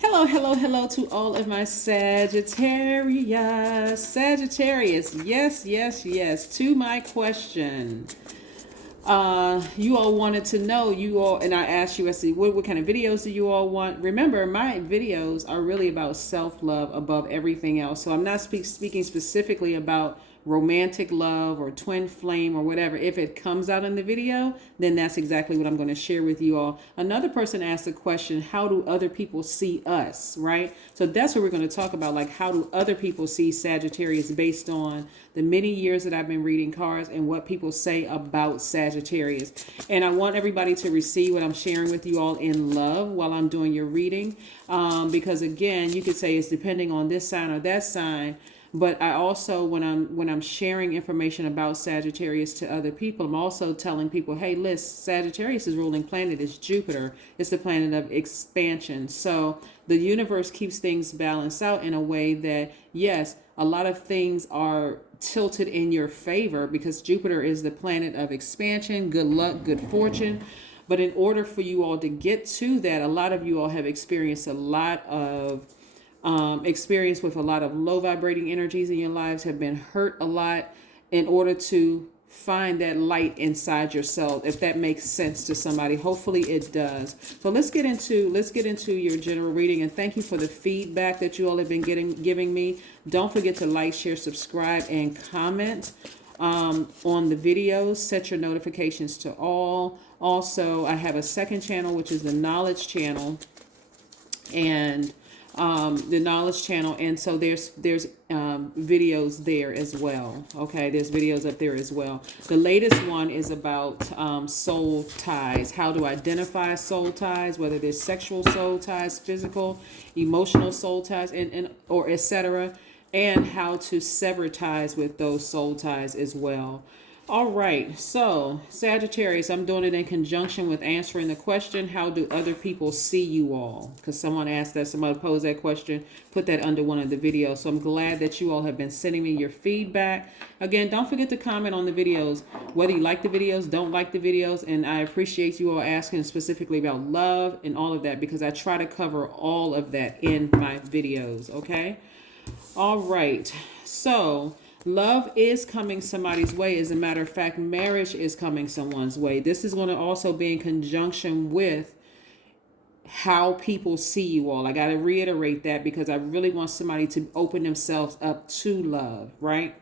Hello, hello, hello to all of my Sagittarius. Sagittarius, yes, yes, yes. To my question. You all wanted to know, and I asked you, I said, what kind of videos do you all want? Remember, my videos are really about self-love above everything else. So I'm not speaking specifically about romantic love or twin flame or whatever. If it comes out in the video, then that's exactly what I'm going to share with you all. Another person asked the question, how do other people see us, right? So that's what we're going to talk about, like how do other people see Sagittarius based on the many years that I've been reading cards and what people say about Sagittarius. And I want everybody to receive what I'm sharing with you all in love while I'm doing your reading. Because again, you could say it's depending on this sign or that sign. But I also, when I'm sharing information about Sagittarius to other people, I'm also telling people, hey, listen, Sagittarius' ruling planet is Jupiter. It's the planet of expansion. So the universe keeps things balanced out in a way that, yes, a lot of things are tilted in your favor because Jupiter is the planet of expansion, good luck, good fortune. But in order for you all to get to that, a lot of you all have experienced a lot of experience with a lot of low vibrating energies in your lives, have been hurt a lot in order to find that light inside yourself, if that makes sense to somebody. Hopefully it does. So let's get into your general reading, and thank you for the feedback that you all have been giving me. Don't forget to like, share, subscribe, and comment on the videos. Set your notifications to all. Also, I have a second channel, which is the knowledge channel, and and so there's videos there as well. Okay, there's videos up there as well. The latest one is about soul ties, how to identify soul ties, whether there's sexual soul ties, physical, emotional soul ties, and or etc., and how to sever ties with those soul ties as well. All right, so Sagittarius, I'm doing it in conjunction with answering the question, how do other people see you all? Because someone asked that, somebody posed that question, put that under one of the videos. So I'm glad that you all have been sending me your feedback. Again, don't forget to comment on the videos, whether you like the videos, don't like the videos. And I appreciate you all asking specifically about love and all of that, because I try to cover all of that in my videos, okay? All right, so love is coming somebody's way. As a matter of fact, marriage is coming someone's way. This is going to also be in conjunction with how people see you all. I got to reiterate that because I really want somebody to open themselves up to love, right?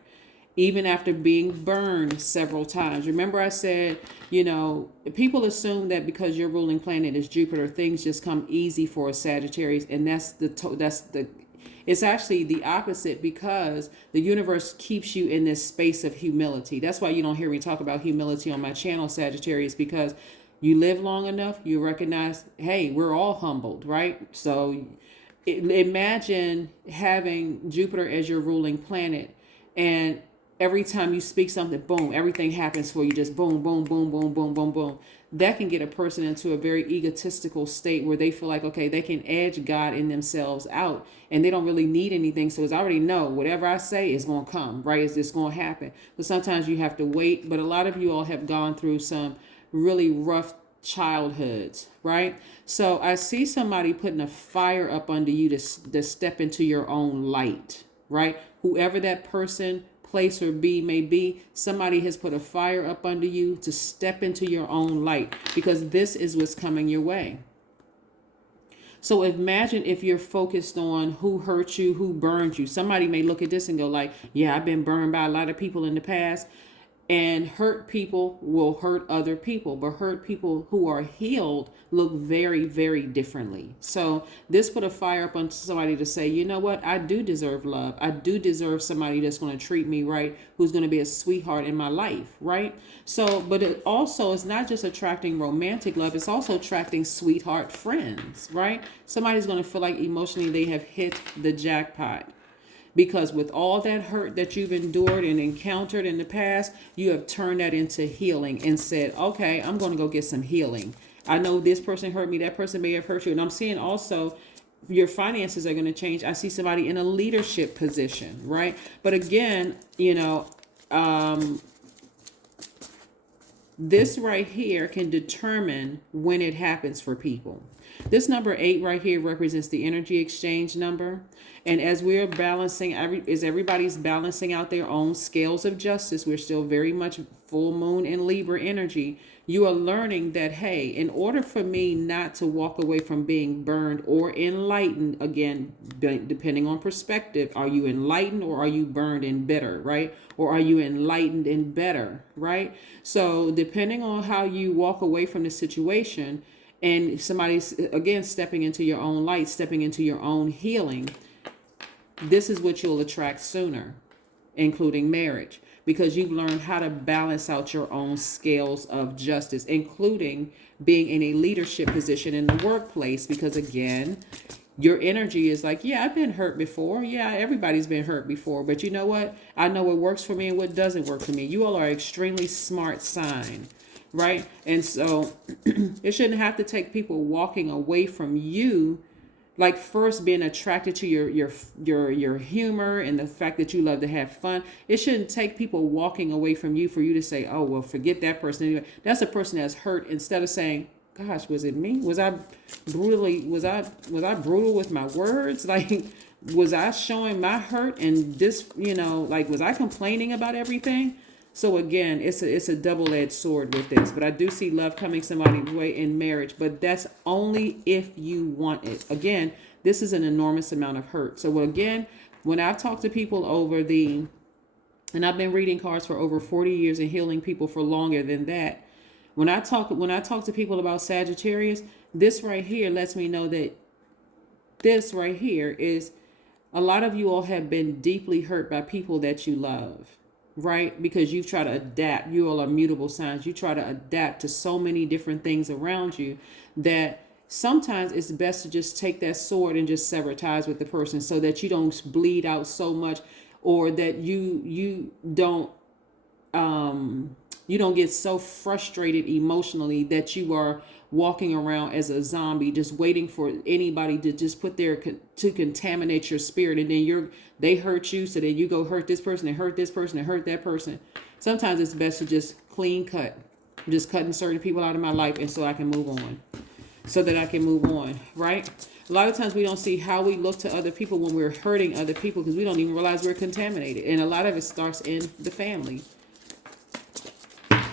Even after being burned several times. Remember I said, people assume that because your ruling planet is Jupiter, things just come easy for a Sagittarius, and it's actually the opposite, because the universe keeps you in this space of humility. That's why you don't hear me talk about humility on my channel, Sagittarius, because you live long enough, you recognize, hey, we're all humbled, right? So imagine having Jupiter as your ruling planet, and every time you speak something, boom, everything happens for you. Just boom, boom, boom, boom, boom, boom, boom. That can get a person into a very egotistical state where they feel like, okay, they can edge God in themselves out and they don't really need anything. So as I already know, whatever I say is going to come, right? Is this going to happen? But sometimes you have to wait. But a lot of you all have gone through some really rough childhoods, right? So I see somebody putting a fire up under you to step into your own light, right? Whoever that person, place, or be may be, somebody has put a fire up under you to step into your own light, because this is what's coming your way. So imagine if you're focused on who hurt you, who burned you. Somebody may look at this and go like, yeah, I've been burned by a lot of people in the past. And hurt people will hurt other people, but hurt people who are healed look very, very differently. So this put a fire up on somebody to say, you know what? I do deserve love. I do deserve somebody that's going to treat me right, who's going to be a sweetheart in my life, right? So, but it also is not just attracting romantic love. It's also attracting sweetheart friends, right? Somebody's going to feel like emotionally they have hit the jackpot. Because with all that hurt that you've endured and encountered in the past, you have turned that into healing and said, okay, I'm going to go get some healing. I know this person hurt me. That person may have hurt you. And I'm seeing also your finances are going to change. I see somebody in a leadership position, right? But again, this right here can determine when it happens for people. This number 8 right here represents the energy exchange number. And as we're balancing, as everybody's balancing out their own scales of justice, we're still very much full moon in Libra energy. You are learning that, hey, in order for me not to walk away from being burned or enlightened, again, depending on perspective, are you enlightened or are you burned and bitter, right? Or are you enlightened and better, right? So depending on how you walk away from the situation, and somebody's, again, stepping into your own light, stepping into your own healing, this is what you'll attract sooner, including marriage, because you've learned how to balance out your own scales of justice, including being in a leadership position in the workplace. Because again, your energy is like, yeah, I've been hurt before. Yeah, everybody's been hurt before. But you know what? I know what works for me and what doesn't work for me. You all are an extremely smart sign, right? And so it shouldn't have to take people walking away from you, like first being attracted to your humor and the fact that you love to have fun. It shouldn't take people walking away from you for you to say, oh, well, forget that person anyway. That's a person that's hurt. Instead of saying, gosh, was it me? Was I brutal with my words? Like, was I showing my hurt and this, like, was I complaining about everything? So again, it's a double-edged sword with this. But I do see love coming somebody's way in marriage, but that's only if you want it. Again, this is an enormous amount of hurt. So again, when I've talked to people and I've been reading cards for over 40 years and healing people for longer than that. When I talk to people about Sagittarius, this right here lets me know that this right here is, a lot of you all have been deeply hurt by people that you love. Right? Because you try to adapt. You all are mutable signs. You try to adapt to so many different things around you that sometimes it's best to just take that sword and just sever ties with the person so that you don't bleed out so much, or that you don't get so frustrated emotionally that you are walking around as a zombie, just waiting for anybody to just to contaminate your spirit, and then they hurt you, so then you go hurt this person and hurt this person and hurt that person. Sometimes it's best to just clean cut, just cutting certain people out of my life, and so that I can move on, right? A lot of times we don't see how we look to other people when we're hurting other people, because we don't even realize we're contaminated, and a lot of it starts in the family.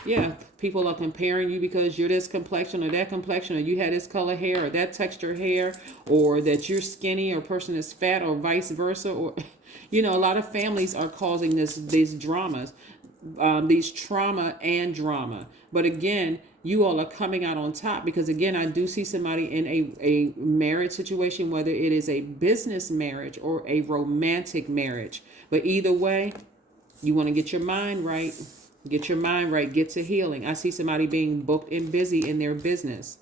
Yeah, people are comparing you because you're this complexion or that complexion, or you had this color hair or that texture hair, or that you're skinny or person is fat, or vice versa. Or, a lot of families are causing these dramas, these trauma and drama. But again, you all are coming out on top, because again, I do see somebody in a marriage situation, whether it is a business marriage or a romantic marriage. But either way, you want to get your mind right. Get your mind right. Get to healing. I see somebody being booked and busy in their business.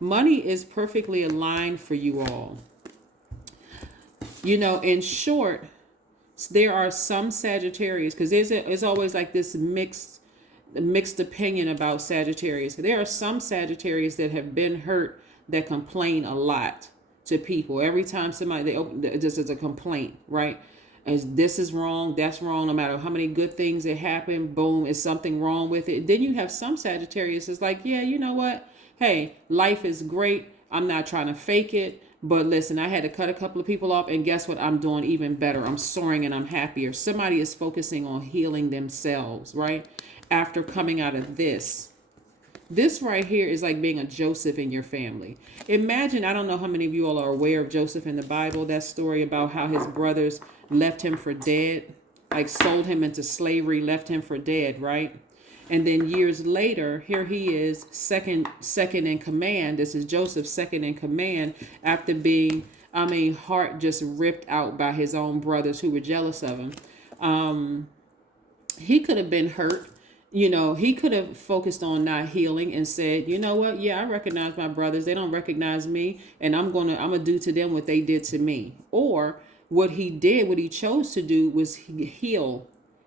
Money is perfectly aligned for you all. In short, there are some Sagittarius, because there's always like this mixed opinion about Sagittarius. There are some Sagittarius that have been hurt that complain a lot to people. Every time somebody, this is a complaint, right? As this is wrong, that's wrong, no matter how many good things that happen, boom, is something wrong with it. Then you have some Sagittarius is like, yeah, you know what? Hey, life is great. I'm not trying to fake it. But listen, I had to cut a couple of people off, and guess what? I'm doing even better. I'm soaring and I'm happier. Somebody is focusing on healing themselves, right? After coming out of this. This right here is like being a Joseph in your family. Imagine, I don't know how many of you all are aware of Joseph in the Bible, that story about how his brothers left him for dead, like sold him into slavery, left him for dead, right? And then years later, here he is, second in command. This is Joseph, second in command, after being, heart just ripped out by his own brothers who were jealous of him. He could have been hurt. He could have focused on not healing and said, you know what? Yeah, I recognize my brothers. They don't recognize me, and I'm going to do to them what they did to me. Or what he chose to do was heal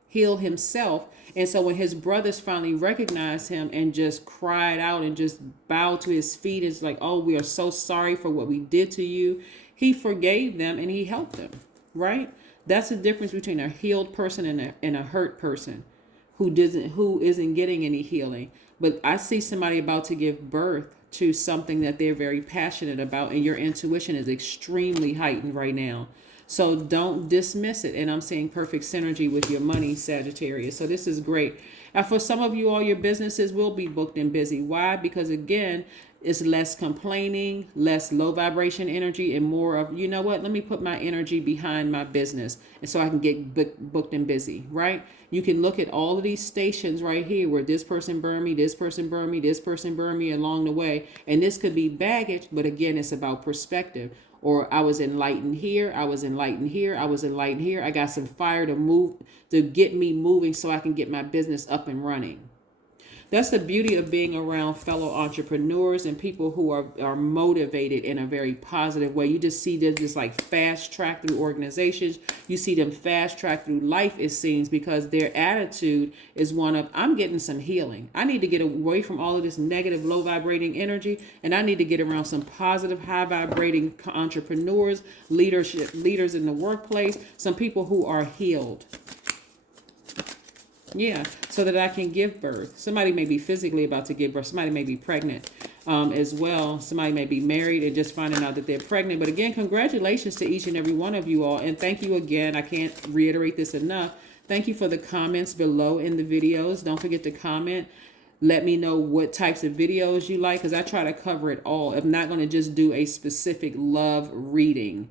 himself. And so when his brothers finally recognized him and just cried out and just bowed to his feet, it's like, oh, we are so sorry for what we did to you. He forgave them and he helped them, right? That's the difference between a healed person and a hurt person who isn't getting any healing. But I see somebody about to give birth to something that they're very passionate about, and your intuition is extremely heightened right now. So don't dismiss it. And I'm seeing perfect synergy with your money, Sagittarius. So this is great. And for some of you, all your businesses will be booked and busy. Why? Because again, it's less complaining, less low vibration energy, and more of, you know what, let me put my energy behind my business. And so I can get booked and busy, right? You can look at all of these stations right here where this person burned me, this person burned me, this person burned me along the way. And this could be baggage, but again, it's about perspective. Or I was enlightened here, I was enlightened here, I was enlightened here. I got some fire to move, to get me moving so I can get my business up and running. That's the beauty of being around fellow entrepreneurs and people who are motivated in a very positive way. You just see them just like fast track through organizations. You see them fast track through life, it seems, because their attitude is one of, I'm getting some healing. I need to get away from all of this negative, low vibrating energy, and I need to get around some positive, high vibrating entrepreneurs, leaders in the workplace, some people who are healed. Yeah, so that I can give birth. Somebody may be physically about to give birth. Somebody may be pregnant as well. Somebody may be married and just finding out that they're pregnant. But again, congratulations to each and every one of you all. And thank you again. I can't reiterate this enough. Thank you for the comments below in the videos. Don't forget to comment. Let me know what types of videos you like, because I try to cover it all. I'm not going to just do a specific love reading.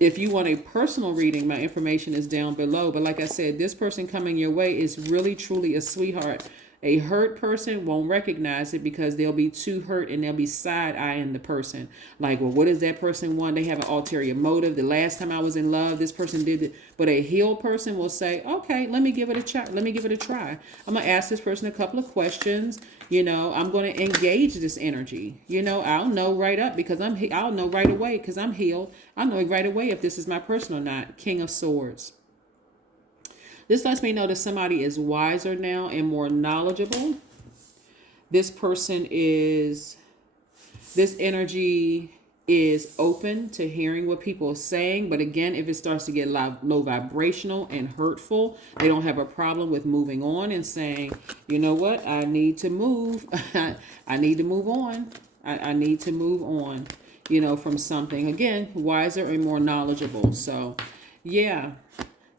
If you want a personal reading, my information is down below. But like I said, this person coming your way is really, truly a sweetheart. A hurt person won't recognize it because they'll be too hurt and they'll be side-eyeing the person. Like, well, what does that person want? They have an ulterior motive. The last time I was in love, this person did it. But a healed person will say, okay, let me give it a try. Let me give it a try. I'm going to ask this person a couple of questions. You know, I'm going to engage this energy. You know, I'll know right up because I'll know right away because I'm healed. I'll know right away if this is my person or not. King of Swords. This lets me know that somebody is wiser now and more knowledgeable. This energy is open to hearing what people are saying. But again, if it starts to get low vibrational and hurtful, they don't have a problem with moving on and saying, you know what, I need to move. I need to move on. I need to move on, you know, from something. Again, wiser and more knowledgeable. So, yeah.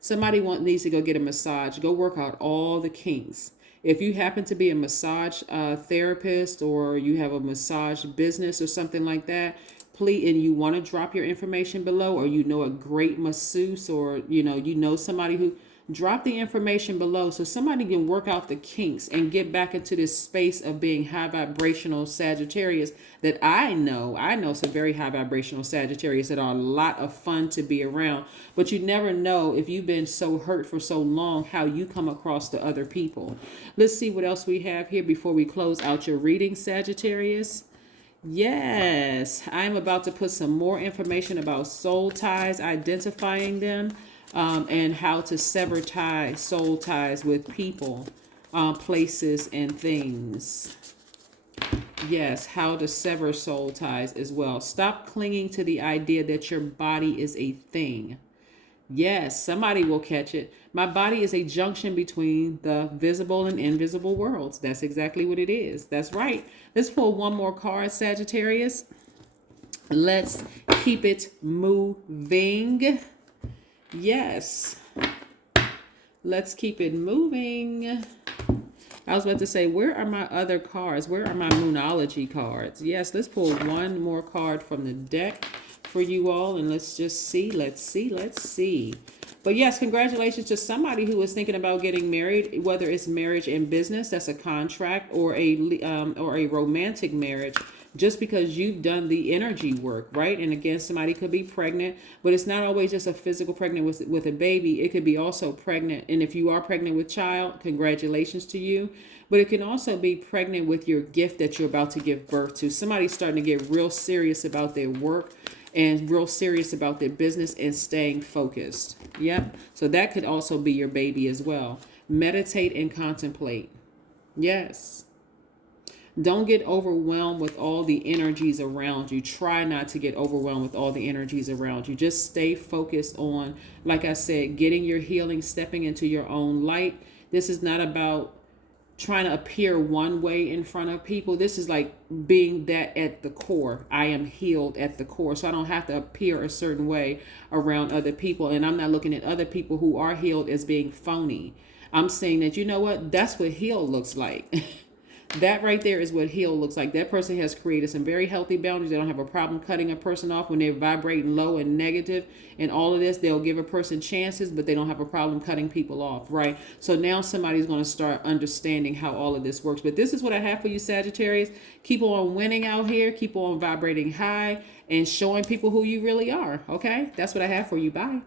Somebody needs to go get a massage. Go work out all the kinks. If you happen to be a massage therapist, or you have a massage business or something like that, please, and you want to drop your information below, or you know a great masseuse, or you know somebody who, drop the information below so somebody can work out the kinks and get back into this space of being high vibrational Sagittarius that I know some very high vibrational Sagittarius that are a lot of fun to be around. But you never know, if you've been so hurt for so long, how you come across to other people. Let's see what else we have here before we close out your reading, Sagittarius. Yes, I'm about to put some more information about soul ties, identifying them. And how to sever soul ties with people, places, and things. Yes, how to sever soul ties as well. Stop clinging to the idea that your body is a thing. Yes, somebody will catch it. My body is a junction between the visible and invisible worlds. That's exactly what it is. That's right. Let's pull one more card, Sagittarius. Let's keep it moving. Yes, let's keep it moving. I was about to say, where are my other cards? Where are my Moonology cards? Yes, let's pull one more card from the deck for you all, and let's just see. Let's see. But yes, congratulations to somebody who is thinking about getting married, whether it's marriage and business, that's a contract, or a romantic marriage. Just because you've done the energy work, right? And again, somebody could be pregnant, but it's not always just a physical pregnant with a baby. It could be also pregnant. And if you are pregnant with child, congratulations to you. But it can also be pregnant with your gift that you're about to give birth to. Somebody's starting to get real serious about their work and real serious about their business and staying focused. Yep. So that could also be your baby as well. Meditate and contemplate. Yes. Don't get overwhelmed with all the energies around you. Try not to get overwhelmed with all the energies around you. Just stay focused on, like I said, getting your healing, stepping into your own light. This is not about trying to appear one way in front of people. This is like being that at the core. I am healed at the core. So I don't have to appear a certain way around other people. And I'm not looking at other people who are healed as being phony. I'm saying that, you know what? That's what healed looks like. That right there is what heal looks like. That person has created some very healthy boundaries. They don't have a problem cutting a person off when they're vibrating low and negative and all of this. They'll give a person chances, but they don't have a problem cutting people off, right? So now somebody's going to start understanding how all of this works. But this is what I have for you, Sagittarius. Keep on winning out here. Keep on vibrating high and showing people who you really are, okay? That's what I have for you. Bye.